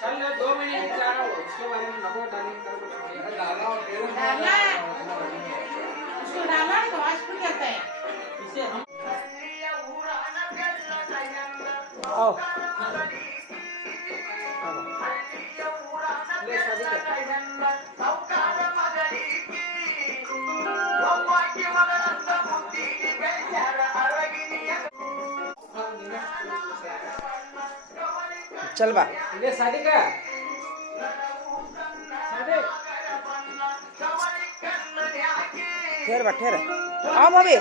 चल ना, दो मिनट जा रहा हूँ उसके बारे में कर डालना उसको डालना तो आज खुल जाता है। इसे हम आओ। चल बा ले शादी कर ठेर बा ठेर। आओ भाभी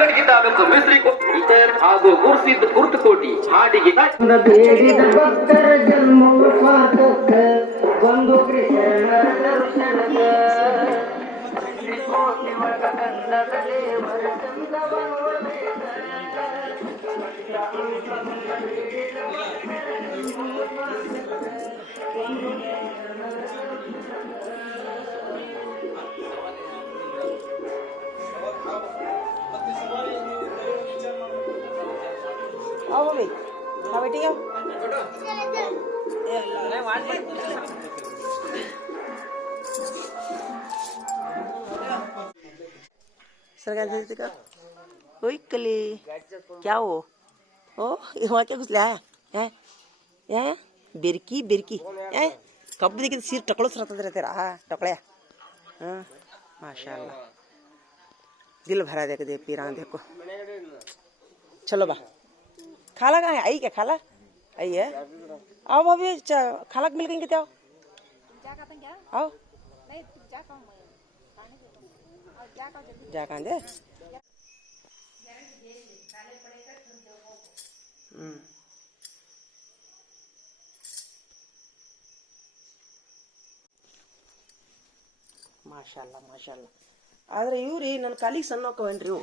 ಜಿಲ್ಲಾ ಕಲ್ಲಗಡಗಿ ತಾಲೂಕು ಮಿಸ್ರಿ ವಿಟರ್ ಹಾಗೂ ಗುರ್ಸಿದ್ ಗುರುತುಕೋಟಿ ಹಾಡಿಗೆ ಬೇಡಿದ ಭಕ್ತರ ಜನ್ಮವು ಸ್ವಾರ್ಥಕ್ಕ ಒಂದು ಕೃಷ್ಣನ ದರ್ಶನಕ್ಕ ಕೋಟಿ ವಟ बेटी आओ सरकार ओए कले, क्या हो? ओ, वहाँ क्या कुछ लाया है? है? बिरकी बिरकी। है? कब देखिए सिर टकड़ो रहता रहते रहा टकड़या हाँ माशाल्लाह। दिल भरा देख दे, पीरा देखो। चलो बा। खाला कहाँ है आई क्या खाला आई है आओ भाभी च- खाला को मिल गई क्या आओ जा कहाँ दे हम्म ಮಾಶಾಲ್ಲ ಮಾಶಾಲ್ಲ ಆದ್ರೆ ಇವ್ರಿ ನನ್ನ ಕಾಲಿಗೆ ಸಣ್ಣ ಹೋಕವೇನ್ರಿ ಇವು